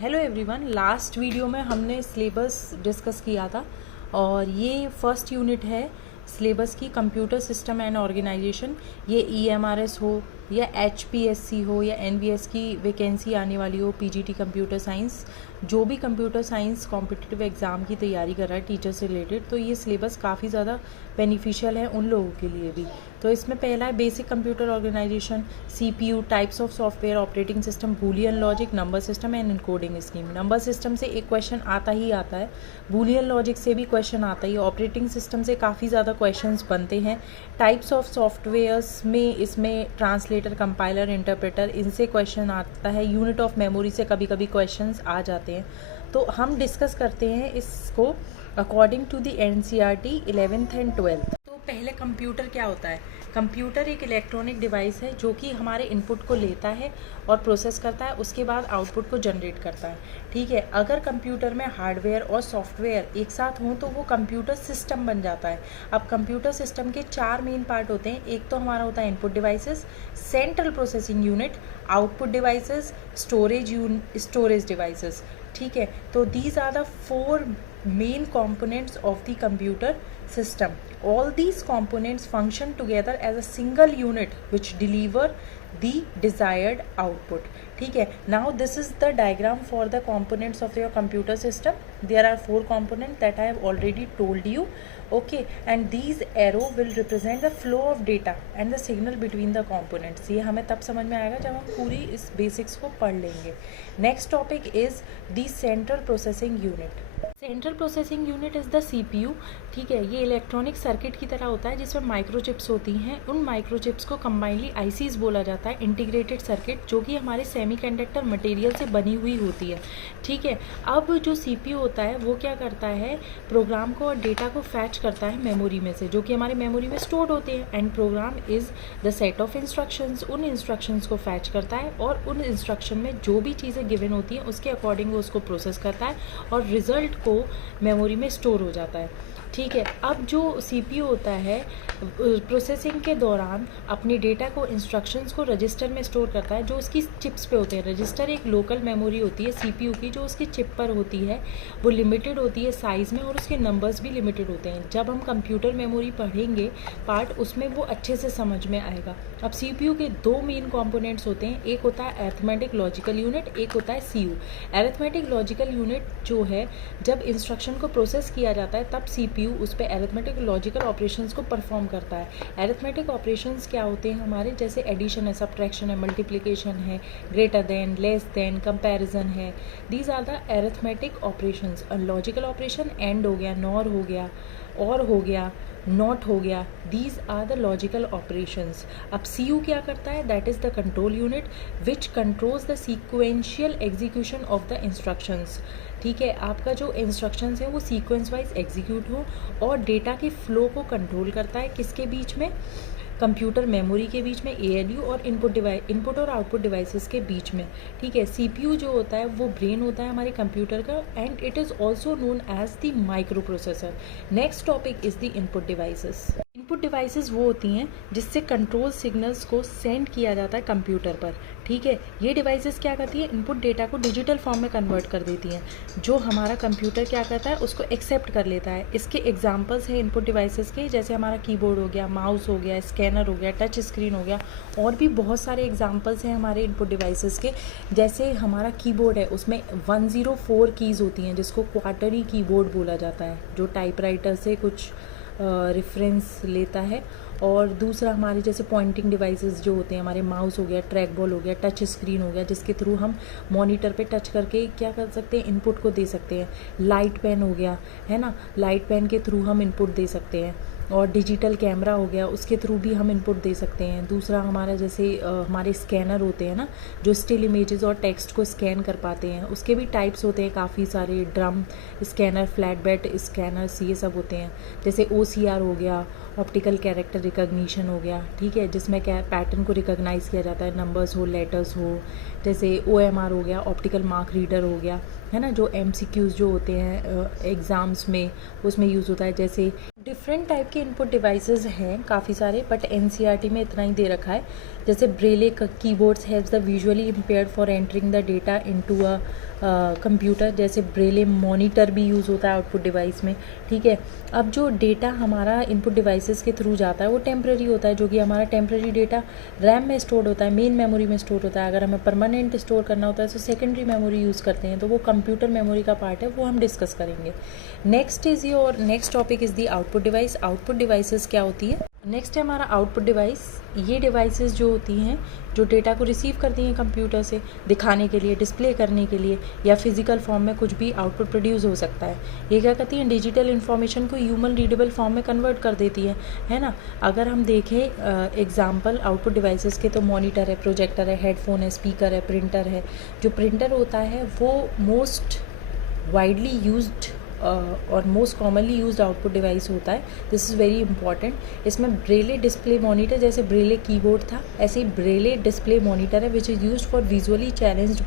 Hello everyone, last video में हमने syllabus discuss किया था और ये फर्स्ट यूनिट है सिलेबस की, कंप्यूटर सिस्टम एंड ऑर्गेनाइजेशन। ये EMRS हो या HPSC हो या NVS की वैकेंसी आने वाली हो, PGT कंप्यूटर साइंस, जो भी कंप्यूटर साइंस कॉम्पिटिटिव एग्ज़ाम की तैयारी कर रहा है टीचर से रिलेटेड, तो ये सिलेबस काफ़ी ज़्यादा बेनिफिशियल है उन लोगों के लिए भी। तो इसमें पहला है basic computer organisation, CPU, types of software, operating system, Boolean logic, number system and encoding scheme. Number system से एक क्वेश्चन आता ही आता है, बूलियन लॉजिक से भी क्वेश्चन आता ही है, ऑपरेटिंग सिस्टम से काफ़ी ज़्यादा क्वेश्चंस बनते हैं। टाइप्स ऑफ सॉफ्टवेयर्स में इसमें ट्रांसलेटर, कंपाइलर, इंटरप्रेटर, इनसे क्वेश्चन आता है। यूनिट ऑफ मेमोरी से कभी कभी क्वेश्चंस आ जाते हैं। तो हम डिस्कस करते हैं इसको according to the NCERT 11th and 12th। तो पहले कंप्यूटर क्या होता है? कंप्यूटर एक इलेक्ट्रॉनिक डिवाइस है जो कि हमारे इनपुट को लेता है और प्रोसेस करता है, उसके बाद आउटपुट को जनरेट करता है। ठीक है, अगर कंप्यूटर में हार्डवेयर और सॉफ्टवेयर एक साथ हों तो वो कंप्यूटर सिस्टम बन जाता है। अब कंप्यूटर सिस्टम के 4 मेन पार्ट होते हैं। एक तो हमारा होता है input devices, central processing unit, output devices, storage devices. ठीक है, तो these are the 4 main components of the computer system. All these components function together as a single unit which deliver the desired output. ठीक है, now this is the diagram for the components of your computer system. There are 4 components that I have already told you. Okay, and these arrow will represent the flow of data and the signal between the components. ये हमें तब समझ में आएगा जब हम पूरी इस बेसिक्स को पढ़ लेंगे। Next topic is the central processing unit. Central processing unit is the CPU। ठीक है, ये इलेक्ट्रॉनिक सर्किट की तरह होता है जिसमें माइक्रोचिप्स होती हैं। उन माइक्रोचिप्स को कंबाइनली ICs बोला जाता है, इंटीग्रेटेड सर्किट, जो कि हमारे सेमीकंडक्टर मटेरियल से बनी हुई होती है। ठीक है, अब जो CPU होता है वो क्या करता है, प्रोग्राम को और डेटा को फैच करता है मेमोरी में से, जो कि हमारी मेमोरी में स्टोर्ड होते हैं। And program is the set of instructions. उन इंस्ट्रक्शंस को फैच करता है और उन इंस्ट्रक्शन में जो भी चीज़ें गिवन होती हैं उसके अकॉर्डिंग वो उसको प्रोसेस करता है और रिजल्ट को मेमोरी में स्टोर हो जाता है। ठीक है, अब जो CPU होता है प्रोसेसिंग के दौरान अपने डेटा को, इंस्ट्रक्शंस को रजिस्टर में स्टोर करता है जो उसकी चिप्स पे होते हैं। रजिस्टर एक लोकल मेमोरी होती है CPU की जो उसकी चिप पर होती है, वो लिमिटेड होती है साइज़ में और उसके नंबर्स भी लिमिटेड होते हैं। जब हम कंप्यूटर मेमोरी पढ़ेंगे पार्ट, उसमें वो अच्छे से समझ में आएगा। अब CPU के 2 मेन कॉम्पोनेंट्स होते हैं, एक होता है अरिथमेटिक लॉजिकल यूनिट, एक होता है CU। अरिथमेटिक लॉजिकल यूनिट जो है, जब इंस्ट्रक्शन को प्रोसेस किया जाता है तब CPU उस पर अरिथमेटिक लॉजिकल ऑपरेशंस को परफॉर्म करता है। अरिथमेटिक ऑपरेशंस क्या होते हैं हमारे, जैसे एडिशन है, सब्ट्रैक्शन है, मल्टीप्लिकेशन है, greater than, less than, comparison है। These are the arithmetic operations. Logical operation and हो गया, नॉर हो गया, और हो गया, नॉट हो गया, these are the logical operations. अब CU क्या करता है, that is the control unit which controls the sequential execution of the instructions. ठीक है, आपका जो इंस्ट्रक्शंस है वो सीक्वेंस वाइज एग्जीक्यूट हो और डेटा के फ्लो को कंट्रोल करता है। किसके बीच में? कंप्यूटर मेमोरी के बीच में, ALU और इनपुट और आउटपुट डिवाइसेस के बीच में। ठीक है, CPU जो होता है वो ब्रेन होता है हमारे कंप्यूटर का and it is also known as the microprocessor. Next topic is the input devices. Input devices वो होती हैं जिससे कंट्रोल सिग्नल्स को सेंड किया जाता है कंप्यूटर पर। ठीक है, ये डिवाइसेस क्या करती है, इनपुट डेटा को डिजिटल फॉर्म में कन्वर्ट कर देती हैं, जो हमारा कंप्यूटर क्या करता है उसको एक्सेप्ट कर लेता है। इसके एग्जांपल्स हैं इनपुट डिवाइसेस के, जैसे हमारा कीबोर्ड हो गया, माउस हो गया, स्कैनर हो गया, टच स्क्रीन हो गया, और भी बहुत सारे एग्जांपल्स हैं हमारे इनपुट डिवाइसेस के। जैसे हमारा कीबोर्ड है, उसमें 104 कीज़ होती हैं जिसको क्वार्टरी कीबोर्ड बोला जाता है, जो टाइपराइटर से कुछ रेफरेंस लेता है। और दूसरा हमारे जैसे पॉइंटिंग डिवाइसेस जो होते हैं, हमारे माउस हो गया, ट्रैक बॉल हो गया, टच स्क्रीन हो गया, जिसके थ्रू हम मॉनिटर पे टच करके क्या कर सकते हैं, इनपुट को दे सकते हैं। लाइट पेन हो गया, है ना, लाइट पेन के थ्रू हम इनपुट दे सकते हैं। और डिजिटल कैमरा हो गया, उसके थ्रू भी हम इनपुट दे सकते हैं। दूसरा हमारा जैसे हमारे स्कैनर होते हैं ना, जो स्टिल इमेजेस और टेक्स्ट को स्कैन कर पाते हैं, उसके भी टाइप्स होते हैं काफ़ी सारे, drum scanner, flat bed scanners, ये सब होते हैं। जैसे OCR हो गया, ऑप्टिकल कैरेक्टर रिकॉग्निशन हो गया। ठीक है, जिसमें क्या पैटर्न को रिकॉग्नाइज़ किया जाता है, नंबर्स हो, लेटर्स हो। जैसे OMR हो गया, ऑप्टिकल मार्क रीडर हो गया, है ना, जो MCQs जो होते हैं एग्ज़ाम्स में उसमें यूज़ होता है। जैसे डिफरेंट टाइप के इनपुट डिवाइसेस हैं काफ़ी सारे, बट NCERT में इतना ही दे रखा है। जैसे Braille keyboards helps the visually impaired for entering the data into a computer, जैसे ब्रेले मॉनिटर भी यूज़ होता है आउटपुट डिवाइस में, ठीक है। अब जो डेटा हमारा इनपुट डिवाइसेस के थ्रू जाता है वो टेम्प्रेरी होता है, जो कि हमारा टेम्प्रेरी डेटा रैम में स्टोर होता है, मेन मेमोरी में स्टोर होता है। अगर हमें परमानेंट स्टोर करना होता है तो सेकेंडरी मेमोरी यूज़ करते हैं, तो वो कंप्यूटर मेमोरी का पार्ट है, वो हम डिस्कस करेंगे। Next topic is the output device. Output devices क्या होती है? नेक्स्ट है हमारा आउटपुट डिवाइस। ये डिवाइसेस जो होती हैं जो डेटा को रिसीव करती हैं कंप्यूटर से दिखाने के लिए, डिस्प्ले करने के लिए, या फिजिकल फॉर्म में कुछ भी आउटपुट प्रोड्यूस हो सकता है। ये क्या करती हैं? डिजिटल इन्फॉर्मेशन को ह्यूमन रीडेबल फॉर्म में कन्वर्ट कर देती है ना। अगर हम देखें एग्जांपल आउटपुट डिवाइसेस के, तो मॉनिटर है, प्रोजेक्टर है, हेडफोन है, स्पीकर है, प्रिंटर है। जो प्रिंटर होता है वो मोस्ट वाइडली यूज्ड और most commonly used output device होता है। This is very important. इसमें ब्रेले डिस्प्ले मॉनिटर, जैसे ब्रेले कीबोर्ड था ऐसे ही ब्रेले डिस्प्ले मॉनिटर है, which is used for visually challenged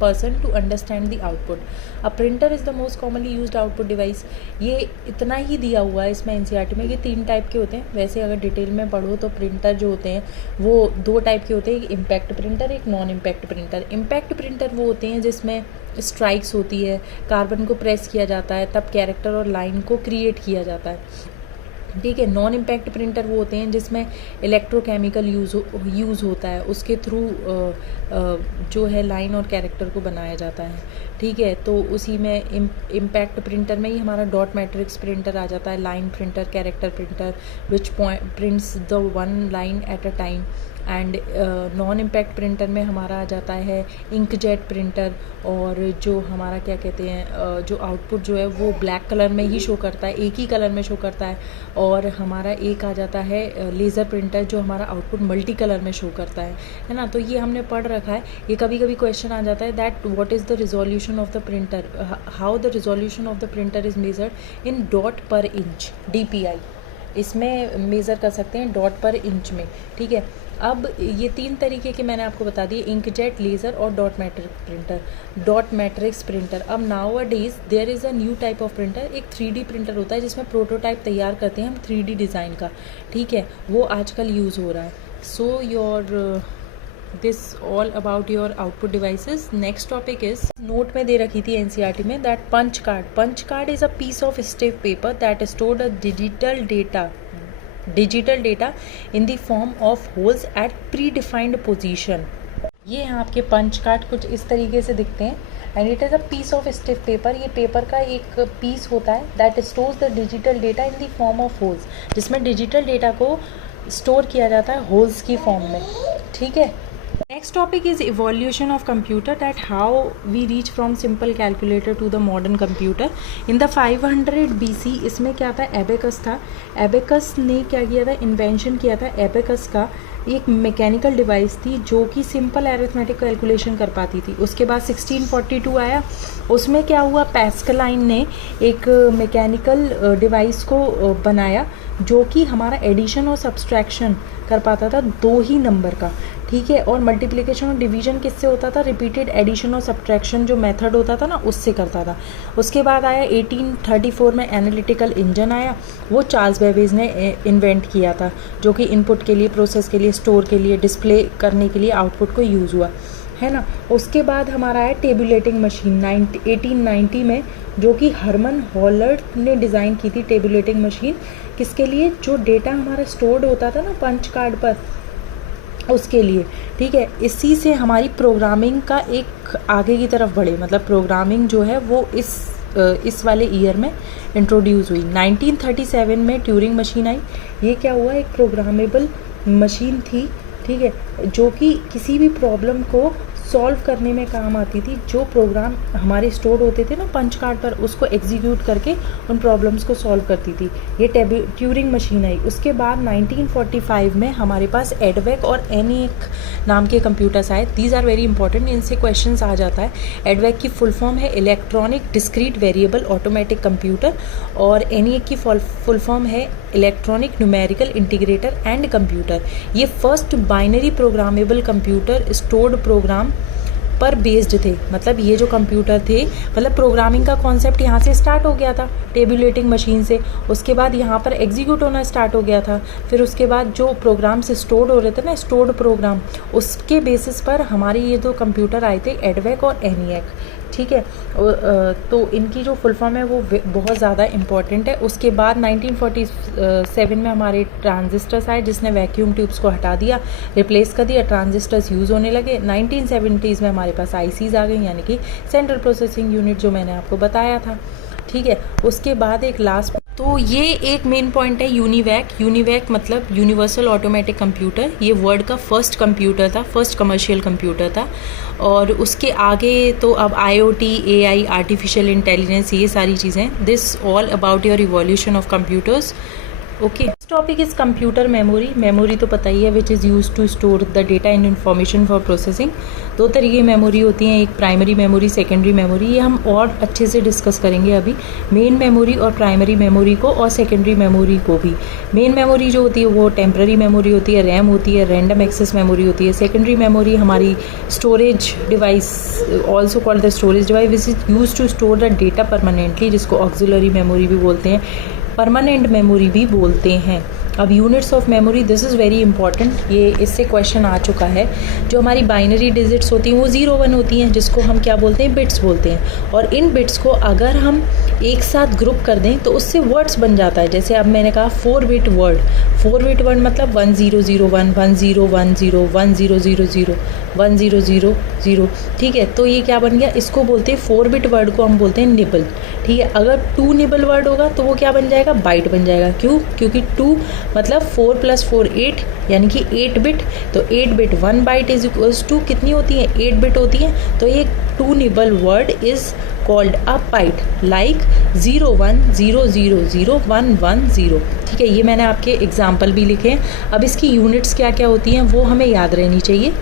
person to understand the output. A printer is the most commonly used output device. ये इतना ही दिया हुआ है इसमें एनसीईआरटी में, ये 3 टाइप के होते हैं। वैसे अगर डिटेल में पढ़ो तो प्रिंटर जो होते हैं वो 2 टाइप के होते हैं, एक इम्पैक्ट प्रिंटर, एक non impact printer. Impact printer वो होते हैं जिसमें स्ट्राइक्स होती है, कार्बन को प्रेस किया जाता है, तब कैरेक्टर और लाइन को क्रिएट किया जाता है, ठीक है। नॉन इम्पैक्ट प्रिंटर वो होते हैं जिसमें इलेक्ट्रोकेमिकल यूज़ होता है, उसके थ्रू जो है लाइन और कैरेक्टर को बनाया जाता है, ठीक है। तो उसी में इम्पैक्ट प्रिंटर में ही हमारा डॉट मैट्रिक्स प्रिंटर आ जाता है, line printer, character printer, which prints the one line at a time. And non impact printer में हमारा आ जाता है इंकजेट प्रिंटर, और जो हमारा क्या कहते हैं जो आउटपुट जो है वो ब्लैक कलर में ही शो करता है, एक ही कलर में शो करता है। और हमारा एक आ जाता है लेज़र प्रिंटर, जो हमारा आउटपुट मल्टी कलर में शो करता है ना। तो ये हमने पढ़ रखा है। ये कभी कभी क्वेश्चन आ जाता है that what is the resolution of the printer, how the resolution of the printer is measured in dot पर इंच, DPI। इसमें मेज़र कर सकते हैं डॉट पर इंच में, ठीक है। अब ये 3 तरीके के मैंने आपको बता दिए, इंकजेट, लेज़र और डॉट मैट्रिक्स प्रिंटर। अब nowadays there is a new type of printer. एक 3D प्रिंटर होता है जिसमें प्रोटोटाइप तैयार करते हैं हम 3D डिज़ाइन का, ठीक है। वो आजकल यूज़ हो रहा है। So your this all about your output devices. Next topic is, note में दे रखी थी एनसीईआरटी में, that punch card is a piece of stiff paper that stored a digital data in the form of holes at predefined position. ये हैं आपके punch card, कुछ इस तरीके से दिखते हैं। And it is a piece of stiff paper. ये पेपर का एक पीस होता है that stores the digital data in the form of holes, जिसमें डिजिटल डेटा को स्टोर किया जाता है होल्स की फॉर्म में, ठीक है। Next topic is evolution of computer, that how we reach from simple calculator to the modern computer. In the 500 BC इसमें क्या था, एबेकस था। एबेकस ने क्या किया था, इन्वेंशन किया था एबेकस का। एक मैकेनिकल डिवाइस थी जो कि सिंपल एरिथमेटिक कैलकुलेशन कर पाती थी। उसके बाद 1642 आया, उसमें क्या हुआ, पैस्कलाइन ने एक मैकेनिकल डिवाइस को बनाया जो कि हमारा एडिशन और सब्सट्रैक्शन कर पाता था 2 ही नंबर का, ठीक है। और मल्टीप्लिकेशन और डिवीजन किससे होता था, रिपीटेड एडिशन और सब्ट्रैक्शन जो मेथड होता था ना, उससे करता था। उसके बाद आया 1834 में एनालिटिकल इंजन आया, वो चार्ल्स बेबेज ने इन्वेंट किया था, जो कि इनपुट के लिए, प्रोसेस के लिए, स्टोर के लिए, डिस्प्ले करने के लिए आउटपुट को यूज़ हुआ, है ना। उसके बाद हमारा है टेबुलेटिंग मशीन 1890 में, जो कि हरमन हॉलर्ड ने डिज़ाइन की थी टेबुलेटिंग मशीन। किसके लिए, जो डेटा हमारा स्टोर्ड होता था ना पंच कार्ड पर, उसके लिए, ठीक है। इसी से हमारी प्रोग्रामिंग का एक आगे की तरफ बढ़े, मतलब प्रोग्रामिंग जो है वो इस वाले ईयर में इंट्रोड्यूस हुई। 1937 में ट्यूरिंग मशीन आई। ये क्या हुआ, एक प्रोग्रामेबल मशीन थी, ठीक है, जो कि किसी भी प्रॉब्लम को सॉल्व करने में काम आती थी। जो प्रोग्राम हमारे स्टोर होते थे ना पंच कार्ड पर, उसको एग्जीक्यूट करके उन प्रॉब्लम्स को सॉल्व करती थी। ये ट्यूरिंग मशीन आई। उसके बाद 1945 में हमारे पास एडवेक और एनिएक नाम के कंप्यूटर्स आए। दीज आर वेरी इंपॉर्टेंट, इनसे क्वेश्चंस आ जाता है। एडवेक की फुल फॉर्म है electronic discrete variable automatic computer, और एनिएक की फुल फॉर्म है electronic numerical integrator and computer. ये first binary programmable computer stored program पर बेस्ड थे। मतलब ये जो कंप्यूटर थे, मतलब प्रोग्रामिंग का कॉन्सेप्ट यहाँ से स्टार्ट हो गया था टेबुलेटिंग मशीन से। उसके बाद यहाँ पर एग्जीक्यूट होना स्टार्ट हो गया था। फिर उसके बाद जो प्रोग्राम से स्टोर्ड हो रहे थे ना, स्टोर्ड प्रोग्राम, उसके बेसिस पर हमारे ये दो कंप्यूटर आए थे, एडवेक और एनिएक, ठीक है। तो इनकी जो फुल फॉर्म है वो बहुत ज़्यादा इम्पॉर्टेंट है। उसके बाद 1947 में हमारे ट्रांजिस्टर्स आए, जिसने वैक्यूम ट्यूब्स को हटा दिया, रिप्लेस कर दिया, ट्रांजिस्टर्स यूज़ होने लगे। 1970s में हमारे पास आईसीज आ गई, यानी कि सेंट्रल प्रोसेसिंग यूनिट, जो मैंने आपको बताया था, ठीक है। उसके बाद एक लास्ट, तो ये एक मेन पॉइंट है यूनिवैक। यूनिवैक मतलब यूनिवर्सल ऑटोमेटिक कंप्यूटर। ये वर्ल्ड का फर्स्ट कंप्यूटर था, फर्स्ट कमर्शियल कंप्यूटर था। और उसके आगे तो अब IoT, AI, आर्टिफिशियल इंटेलिजेंस, ये सारी चीज़ें, this all about your evolution of computers. Okay, topic is computer memory. Memory तो पता ही है, which is use to store the data and information for processing. दो तरीके की मेमोरी होती हैं, एक प्राइमरी मेमोरी, सेकेंडरी मेमोरी। ये हम और अच्छे से डिस्कस करेंगे अभी, मेन मेमोरी और प्राइमरी मेमोरी को और सेकेंडरी मेमोरी को भी। मेन मेमोरी जो होती है वो टेम्पररी मेमोरी होती है, रैम होती है, रैंडम एक्सेस मेमोरी होती है। सेकेंडरी मेमोरी हमारी storage device, also called the storage device, which is use to store the data permanently, जिसको ऑक्सिलरी मेमोरी भी बोलते हैं, परमानेंट मेमोरी भी बोलते हैं। अब units of memory, this is very important, ये इससे क्वेश्चन आ चुका है। जो हमारी बाइनरी डिजिट्स होती हैं वो 0 1 होती हैं, जिसको हम क्या बोलते हैं, बिट्स बोलते हैं। और इन बिट्स को अगर हम एक साथ ग्रुप कर दें तो उससे वर्ड्स बन जाता है। जैसे अब मैंने कहा 4 बिट वर्ड, 4 बिट वर्ड मतलब 1001 1010 1000 1000, ठीक है। तो ये क्या बन गया, इसको बोलते हैं 4 बिट वर्ड को हम बोलते हैं निबल, ठीक है। अगर 2 निबल वर्ड होगा तो वो क्या बन जाएगा, बाइट बन जाएगा। क्यों? क्योंकि 2 मतलब 4 + 4 8, यानी कि 8 बिट। तो 8 bit 1 byte is equals to कितनी होती है, 8 बिट होती है। तो ये 2 nibble word is called a byte, like 01000110, ठीक है। ये मैंने आपके एग्जाम्पल भी लिखे हैं। अब इसकी यूनिट्स क्या क्या होती हैं वो हमें याद रहनी चाहिए।